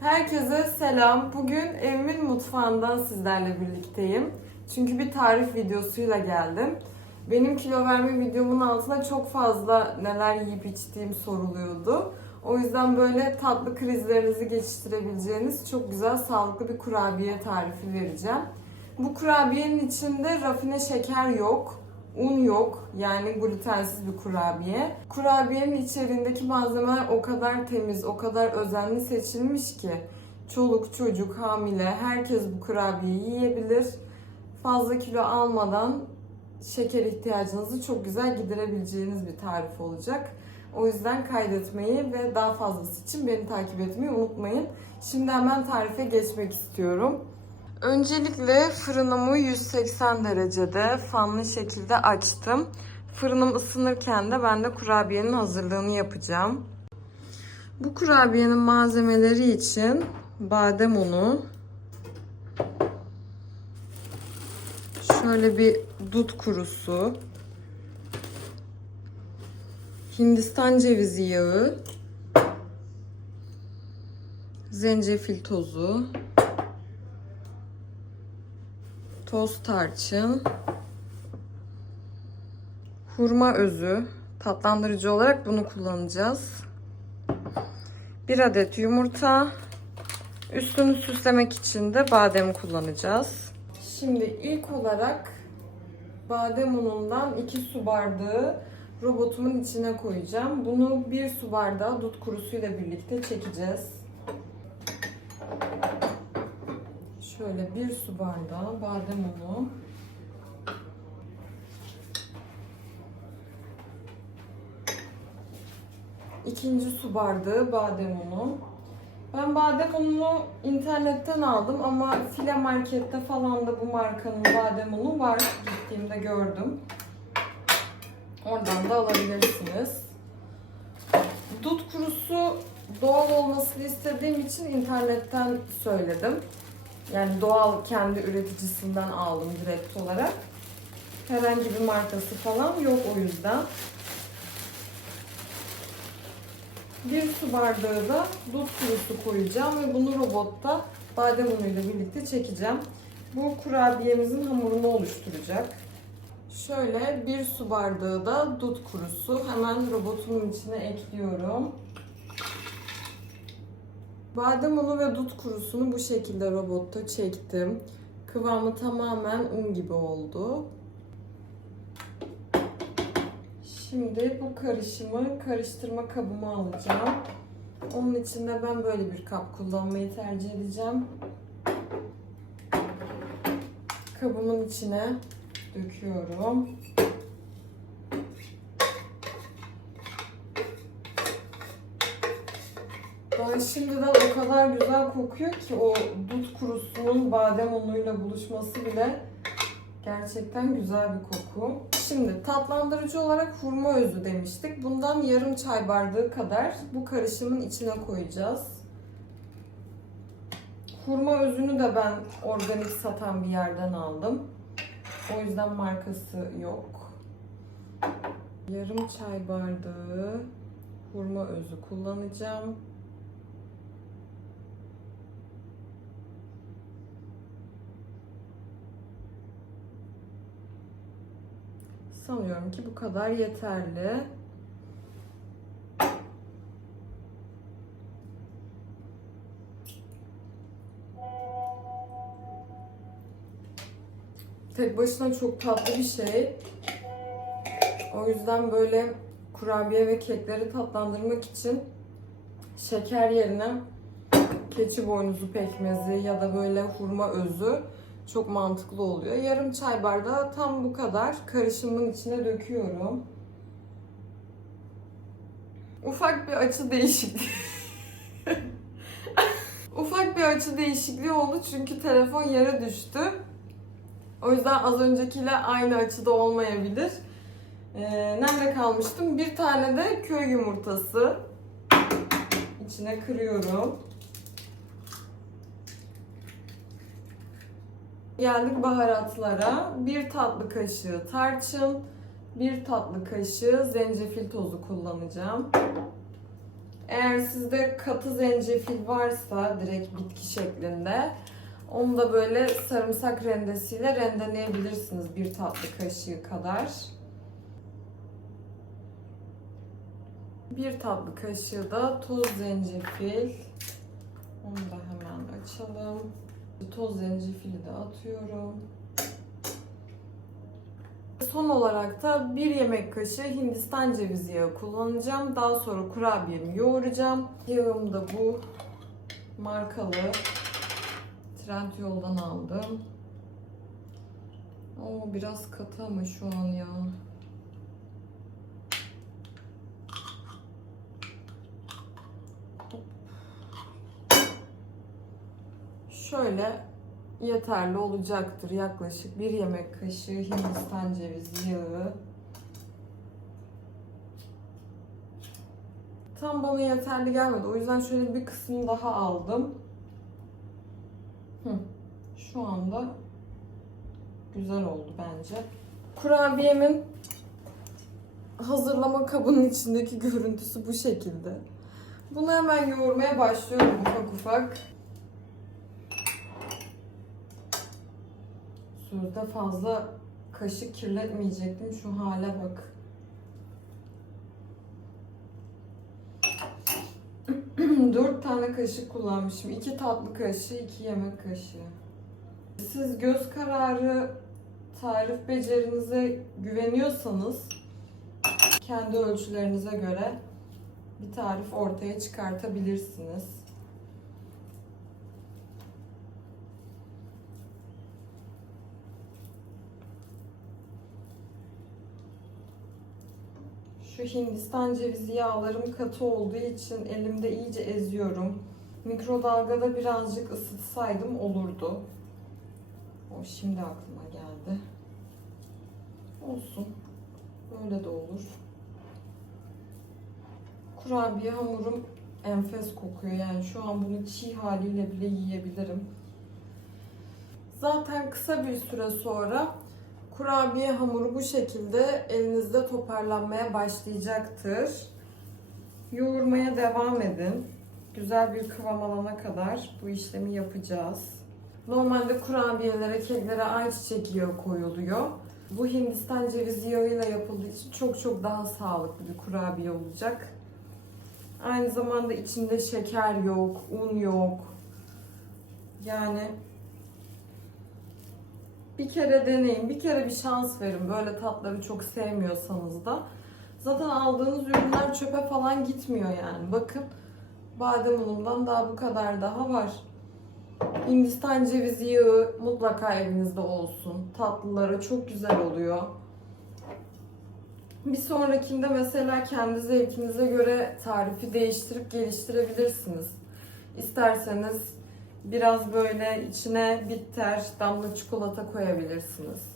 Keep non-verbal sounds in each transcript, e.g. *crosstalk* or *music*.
Herkese selam. Bugün evimin mutfağından sizlerle birlikteyim. Çünkü bir tarif videosuyla geldim. Benim kilo verme videomun altına çok fazla neler yiyip içtiğim soruluyordu. O yüzden böyle tatlı krizlerinizi geçiştirebileceğiniz çok güzel sağlıklı bir kurabiye tarifi vereceğim. Bu kurabiyenin içinde rafine şeker yok, un yok yani glutensiz bir kurabiye. Kurabiyenin içeriğindeki malzemeler o kadar temiz, o kadar özenli seçilmiş ki çoluk, çocuk, hamile herkes bu kurabiyeyi yiyebilir. Fazla kilo almadan şeker ihtiyacınızı çok güzel giderebileceğiniz bir tarif olacak. O yüzden kaydetmeyi ve daha fazlası için beni takip etmeyi unutmayın. Şimdi hemen tarife geçmek istiyorum. Öncelikle fırınımı 180 derecede fanlı şekilde açtım. Fırınım ısınırken de ben de kurabiyenin hazırlığını yapacağım. Bu kurabiyenin malzemeleri için badem unu, şöyle bir dut kurusu, Hindistan cevizi yağı, zencefil tozu, toz tarçın, hurma özü, tatlandırıcı olarak bunu kullanacağız. Bir adet yumurta, üstünü süslemek için de badem kullanacağız. Şimdi ilk olarak badem unundan 2 su bardağı robotumun içine koyacağım. Bunu 1 su bardağı dut kurusuyla birlikte çekeceğiz. Şöyle bir su bardağı badem unu. İkinci su bardağı badem unu. Ben badem ununu internetten aldım ama file markette falan da bu markanın badem unu var. Gittiğimde gördüm. Oradan da alabilirsiniz. Dut kurusu doğal olmasını istediğim için internetten söyledim. Yani doğal kendi üreticisinden aldım direkt olarak. Herhangi bir markası falan yok o yüzden. Bir su bardağı da dut kurusu koyacağım ve bunu robotta badem unuyla birlikte çekeceğim. Bu kurabiyemizin hamurunu oluşturacak. Şöyle bir su bardağı da dut kurusu hemen robotumun içine ekliyorum. Badem unu ve dut kurusunu bu şekilde robotta çektim. Kıvamı tamamen un gibi oldu. Şimdi bu karışımı karıştırma kabıma alacağım. Onun için de ben böyle bir kap kullanmayı tercih edeceğim. Kabımın içine döküyorum. Daha şimdiden o kadar güzel kokuyor ki o dut kurusunun badem unuyla buluşması bile gerçekten güzel bir koku. Şimdi tatlandırıcı olarak hurma özü demiştik. Bundan yarım çay bardağı kadar bu karışımın içine koyacağız. Hurma özünü de ben organik satan bir yerden aldım. O yüzden markası yok. Yarım çay bardağı hurma özü kullanacağım. Sanıyorum ki bu kadar yeterli. Tek başına çok tatlı bir şey. O yüzden böyle kurabiye ve kekleri tatlandırmak için şeker yerine keçi boynuzu pekmezi ya da böyle hurma özü çok mantıklı oluyor. Yarım çay bardağı tam bu kadar karışımın içine döküyorum. Ufak bir açı değişikliği. *laughs* Ufak bir açı değişikliği oldu çünkü telefon yere düştü. O yüzden az öncekiyle aynı açıda olmayabilir. Ee, nerede kalmıştım? Bir tane de köy yumurtası. içine kırıyorum. Geldik baharatlara. Bir tatlı kaşığı tarçın, bir tatlı kaşığı zencefil tozu kullanacağım. Eğer sizde katı zencefil varsa direkt bitki şeklinde onu da böyle sarımsak rendesiyle rendeleyebilirsiniz bir tatlı kaşığı kadar. Bir tatlı kaşığı da toz zencefil. Onu da hemen açalım. Toz zencefili de atıyorum. Son olarak da bir yemek kaşığı Hindistan cevizi yağı kullanacağım. Daha sonra kurabiyemi yoğuracağım. Yağım da bu markalı. Trend yoldan aldım. Oo biraz katı ama şu an ya. Şöyle yeterli olacaktır. Yaklaşık bir yemek kaşığı Hindistan cevizi yağı. Tam bana yeterli gelmedi. O yüzden şöyle bir kısmını daha aldım. Hı. Şu anda güzel oldu bence. Kurabiyemin hazırlama kabının içindeki görüntüsü bu şekilde. Bunu hemen yoğurmaya başlıyorum ufak ufak. Sözde fazla kaşık kirletmeyecektim. Şu hale bak. *clears throat* Dört tane kaşık kullanmışım. İki tatlı kaşığı, iki yemek kaşığı. Siz göz kararı tarif becerinize güveniyorsanız kendi ölçülerinize göre bir tarif ortaya çıkartabilirsiniz. Şu Hindistan cevizi yağlarım katı olduğu için elimde iyice eziyorum. Mikrodalgada birazcık ısıtsaydım olurdu. O şimdi aklıma geldi. Olsun. Böyle de olur. Kurabiye hamurum enfes kokuyor. Yani şu an bunu çiğ haliyle bile yiyebilirim. Zaten kısa bir süre sonra kurabiye hamuru bu şekilde elinizde toparlanmaya başlayacaktır. Yoğurmaya devam edin. Güzel bir kıvam alana kadar bu işlemi yapacağız. Normalde kurabiyelere, keklere ayçiçek yağı koyuluyor. Bu Hindistan cevizi yağıyla yapıldığı için çok çok daha sağlıklı bir kurabiye olacak. Aynı zamanda içinde şeker yok, un yok. Yani bir kere deneyin, bir kere bir şans verin. Böyle tatları çok sevmiyorsanız da. Zaten aldığınız ürünler çöpe falan gitmiyor yani. Bakın badem unundan daha bu kadar daha var. Hindistan cevizi yağı mutlaka evinizde olsun. Tatlılara çok güzel oluyor. Bir sonrakinde mesela kendi zevkinize göre tarifi değiştirip geliştirebilirsiniz. İsterseniz biraz böyle içine bitter, damla çikolata koyabilirsiniz.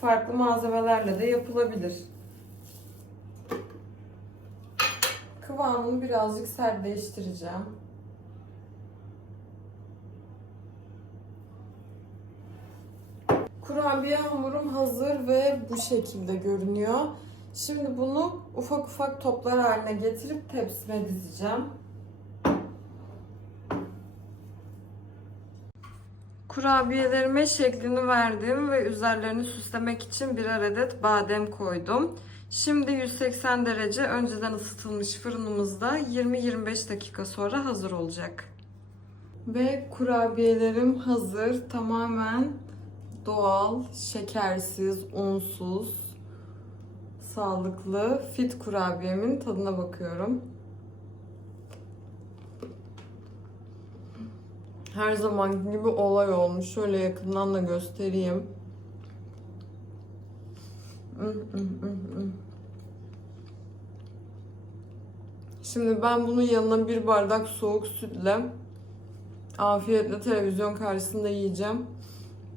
Farklı malzemelerle de yapılabilir. Kıvamını birazcık sertleştireceğim. Kurabiye hamurum hazır ve bu şekilde görünüyor. Şimdi bunu ufak ufak toplar haline getirip tepsime dizeceğim. Kurabiyelerime şeklini verdim ve üzerlerini süslemek için birer adet badem koydum. Şimdi 180 derece önceden ısıtılmış fırınımızda 20-25 dakika sonra hazır olacak. Ve kurabiyelerim hazır. Tamamen doğal, şekersiz, unsuz, sağlıklı, fit kurabiyemin tadına bakıyorum. Her zaman gibi olay olmuş. Şöyle yakından da göstereyim. Şimdi ben bunun yanına bir bardak soğuk sütle afiyetle televizyon karşısında yiyeceğim.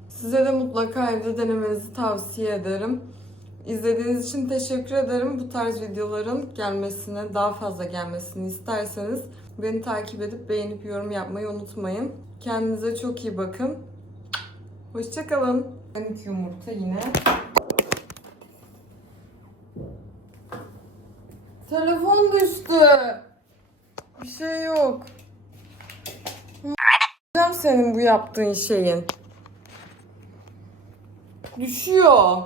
Size de mutlaka evde denemenizi tavsiye ederim. İzlediğiniz için teşekkür ederim. Bu tarz videoların gelmesine, daha fazla gelmesini isterseniz beni takip edip beğenip yorum yapmayı unutmayın. Kendinize çok iyi bakın. Hoşçakalın. 12 yumurta yine. Telefon düştü. şey yok. Senin bu yaptığın şeyin. Düşüyor.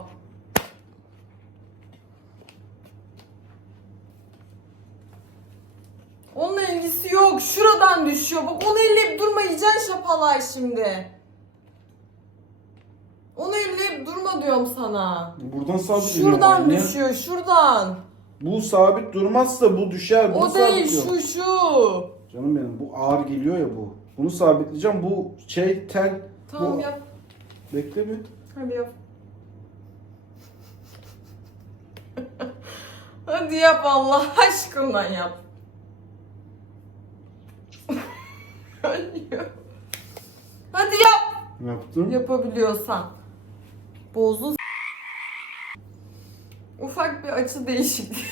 Onun ilgisi yok. Şuradan düşüyor. Bak onu elleyip durma. Yiyeceksin şapalay şimdi. Onu elleyip durma diyorum sana. Buradan sabit duruyor Şuradan manyak. düşüyor. Şuradan. Bu sabit durmazsa bu düşer. Bunu O değil şu şu. Canım benim bu ağır geliyor ya bu. Bunu sabitleyeceğim. Bu şey tel. Tamam bu... yap. Bekle bir. Hadi yap. *laughs* Hadi yap Allah aşkına yap. Yap. Hadi yap. Yaptım. Yapabiliyorsan. Bozdun. Ufak bir açı değişikliği.